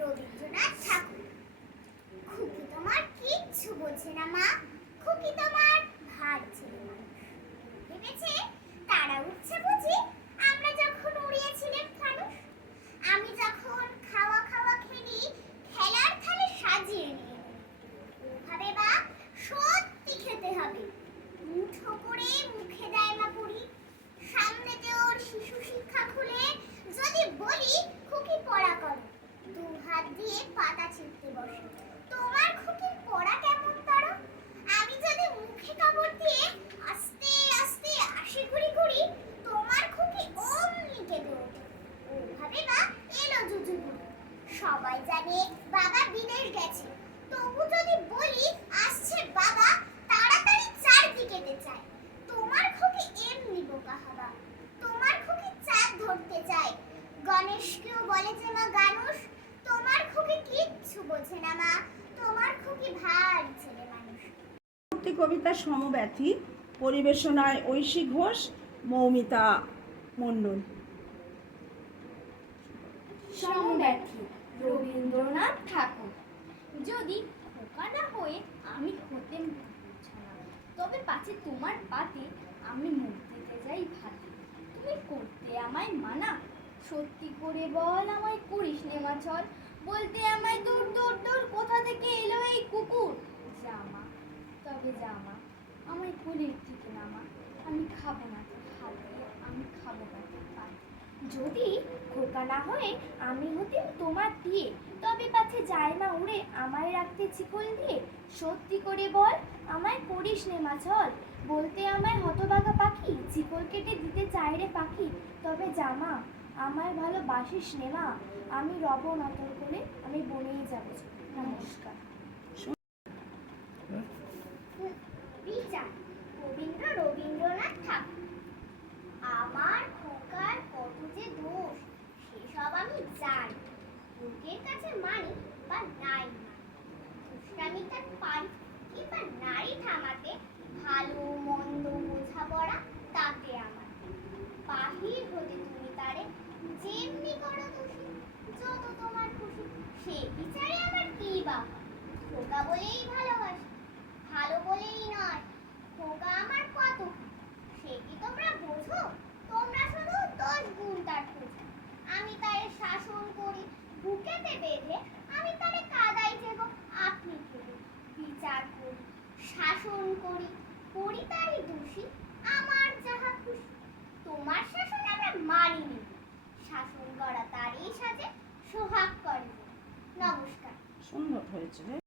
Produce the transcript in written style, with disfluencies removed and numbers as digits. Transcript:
রবীন্দ্রনাথ ঠাকুর। খুকি তোমার কিচ্ছু বোঝে না মা, খুকি তোমার ভার ছেলে মানুষ। ভেবেছে তারা উঠছে বুঝি আমরা যখন উড়িয়েছিলেন ফানুস। আমি যখন খাওয়া খাওয়া খেলি খেলার থালে সাজিয়ে নিয়ে, ওভাবে বা সত্যি খেতে হবে। মুঠো করে মুখে দেয় মা পুরি। সামনে ওর শিশু শিক্ষা খুলে যদি বলি খুকি পড়া করো, দু হাত দিয়ে পাতা ছিঁড়তে বসে। তোমার খুকির পড়া কেমন তারো? আমি যদি মুখে কাপড় দিয়ে আস্তে আস্তে আশি ঘুরি ঘুরি, তোমার খুকি অমনি কেঁদে ওঠে। ওভাবে বা এলো জুজু ঘুরি। সবাই জানে বাবা বিদেশ গেছে, তবু যদি বলি আসছে বাবা, তাড়াতাড়ি চারদিকেতে চায়। তোমার খুকি এমনি বোকা হাবা, তোমার খুকি চাঁদ ধরতে চায়। গণেশকেও বলে যে মা গানুষ, তোমার খুকি কিচ্ছু বোঝে না মা, তোমার খুকি ভারী ছেলে মানুষ। কবিতা সমব্যথী পরিবেশনায় ঐশী ঘোষ, মৌমিতা মণ্ডল। সমব্যথী রবীন্দ্রনাথ ঠাকুর। যদি খোকা না হয়ে আমি হতেম বিছানা, তবে পাছে তোমার পাতে আমি মুখ দিতে যাই ভাতে। তুমি করতে আমায় মানা, সত্যি করে বল আমায় করিস নে মা ছল। বলতে আমায় দূর দূর দূর কোথা থেকে এলো এই কুকুর। জামা, তবে জামা আমায় কোলের থেকে নামা, আমি খাবো না তোর হাতে, আমি খাবো না তোর পাতে। যদি খোকা না হয়ে আমি হতেম তোমার দিয়ে, তবে পাছে যায় মা উড়ে আমায় রাখতে চিকল দিয়ে। সত্যি করে বল আমায় করিস নে মা ছল। বলতে আমায় হতভাগা পাখি, চিকল কেটে দিতে চায় রে পাখি। তবে জামা আমায় ভালোবাসিস নে মা, আমি রব না তোর কোলে, আমি বনেই যাবো। নমস্কার। বিচার রবীন্দ্রনাথ ঠাকুর। আমার খোকার কত যে দোষ সেসব আমি জানি, লোকের কাছে মানি বা নাই মানি। দুষ্টামি তার পারি কিংবা নারী থামাতে, ভালো মন্দ বোঝাপড়া তাতে আমার। বাহির হতে তুমি তারে যেমনি করো দোষী, যত তোমার খুশি, সে বিচারে আমার কি বা হয়? খোকা বলেই ভালোবাসি, ভালো বলেই নয়। খোকা আমার কত, সে কি তোমরা বোঝো? তোমরা শুধু 10 গুণ তার খোঁজো। আমি তারে শাসন করি বুকেতে বেঁধে, আমি তারে কাদাই দেব আপনি কেঁদে। বিচার করি, শাসন করি, করি তারই দোষী, আমার যাহা খুশি। তোমার শাসন আমরা মানিনি, শাসন করা তারই সাজে, সোহাগ করে। নমস্কার। সুন্দর হয়েছে।